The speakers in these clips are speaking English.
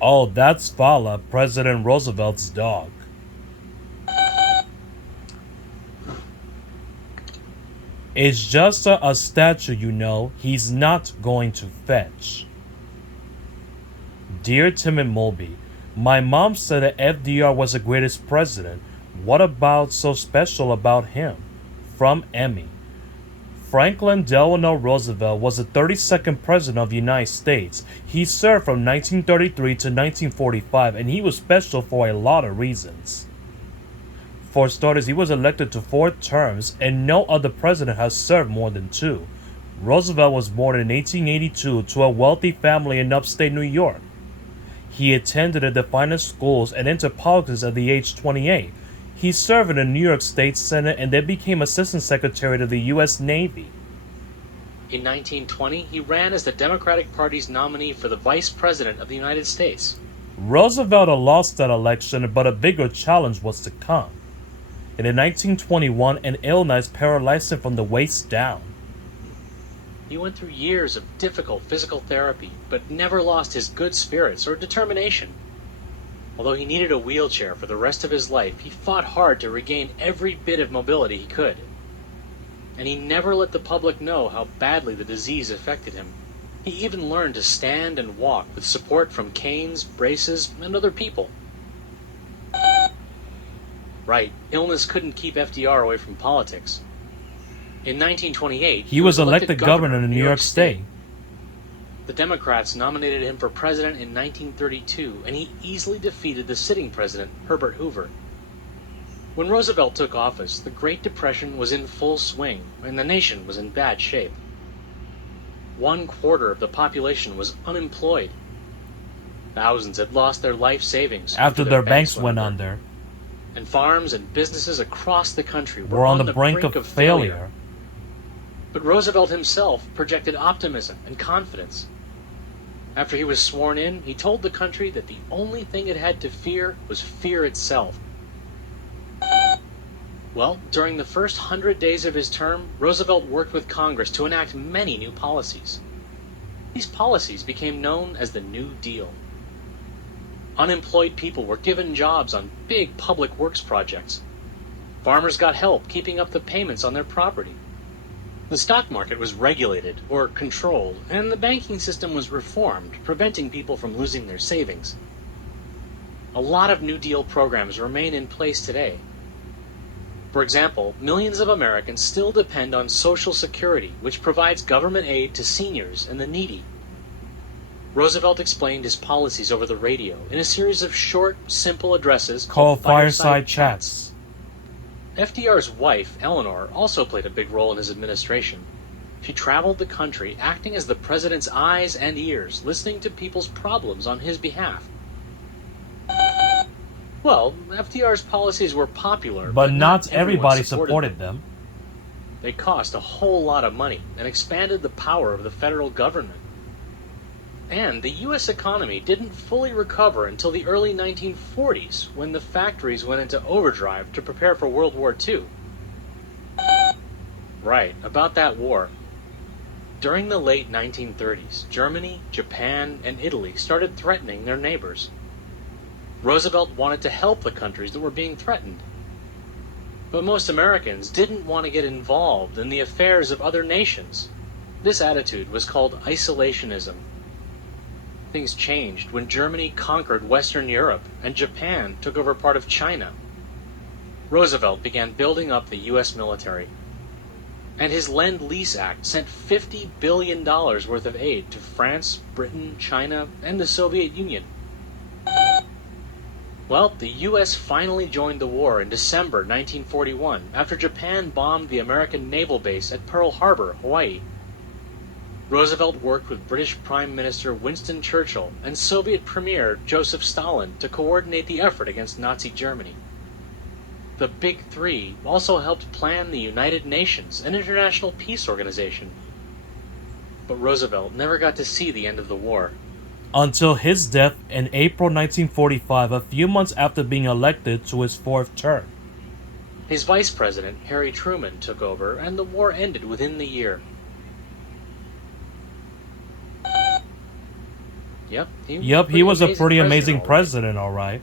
Oh, that's Vala, President Roosevelt's dog. It's just a statue, you know. He's not going to fetch. Dear Tim and Mulby, my mom said that FDR was the greatest president. What about so special about him? From Emmy. Franklin Delano Roosevelt was the 32nd President of the United States. He served from 1933 to 1945, and he was special for a lot of reasons. For starters, he was elected to 4 terms, and no other president has served more than 2. Roosevelt was born in 1882 to a wealthy family in upstate New York. He attended the finest schools and entered politics at the age 28. He served in the New York State Senate and then became Assistant Secretary to the U.S. Navy. In 1920, he ran as the Democratic Party's nominee for the Vice President of the United States. Roosevelt lost that election, but a bigger challenge was to come. In 1921, an illness paralyzed him from the waist down. He went through years of difficult physical therapy, but never lost his good spirits or determination. Although he needed a wheelchair for the rest of his life, he fought hard to regain every bit of mobility he could. And he never let the public know how badly the disease affected him. He even learned to stand and walk with support from canes, braces, and other people. Right, illness couldn't keep FDR away from politics. In 1928, He was elected governor in New York State. The Democrats nominated him for president in 1932, and he easily defeated the sitting president, Herbert Hoover. When Roosevelt took office, the Great Depression was in full swing, and the nation was in bad shape. 1/4 of the population was unemployed. Thousands had lost their life savings After their banks went under, and farms and businesses across the country were on the brink of failure. But Roosevelt himself projected optimism and confidence. After he was sworn in, he told the country that the only thing it had to fear was fear itself. Well, during the first 100 days of his term, Roosevelt worked with Congress to enact many new policies. These policies became known as the New Deal. Unemployed people were given jobs on big public works projects. Farmers got help keeping up the payments on their property. The stock market was regulated or controlled, and the banking system was reformed, preventing people from losing their savings. A lot of New Deal programs remain in place today. For example, millions of Americans still depend on Social Security, which provides government aid to seniors and the needy. Roosevelt explained his policies over the radio in a series of short, simple addresses called Fireside Chats. FDR's wife, Eleanor, also played a big role in his administration. She traveled the country, acting as the president's eyes and ears, listening to people's problems on his behalf. Well, FDR's policies were popular, But not everyone everybody supported them. They cost a whole lot of money and expanded the power of the federal government. And the U.S. economy didn't fully recover until the early 1940s, when the factories went into overdrive to prepare for World War II. Right, about that war. During the late 1930s, Germany, Japan, and Italy started threatening their neighbors. Roosevelt wanted to help the countries that were being threatened. But most Americans didn't want to get involved in the affairs of other nations. This attitude was called isolationism. Things changed when Germany conquered Western Europe and Japan took over part of China. Roosevelt began building up the U.S. military. And his Lend-Lease Act sent $50 billion worth of aid to France, Britain, China, and the Soviet Union. Well, the U.S. finally joined the war in December 1941 after Japan bombed the American naval base at Pearl Harbor, Hawaii. Roosevelt worked with British Prime Minister Winston Churchill and Soviet Premier Joseph Stalin to coordinate the effort against Nazi Germany. The Big Three also helped plan the United Nations, an international peace organization. But Roosevelt never got to see the end of the war. Until his death in April 1945, a few months after being elected to his 4th term. His vice president, Harry Truman, took over, and the war ended within the year. Yep, Yep, he was a pretty amazing president, all right.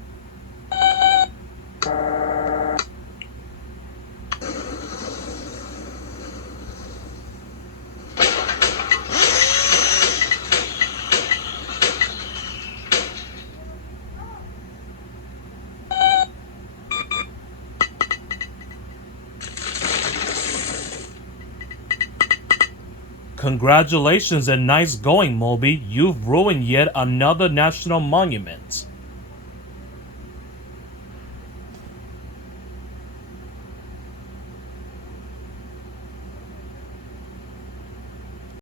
Congratulations and nice going, Moby. You've ruined yet another national monument.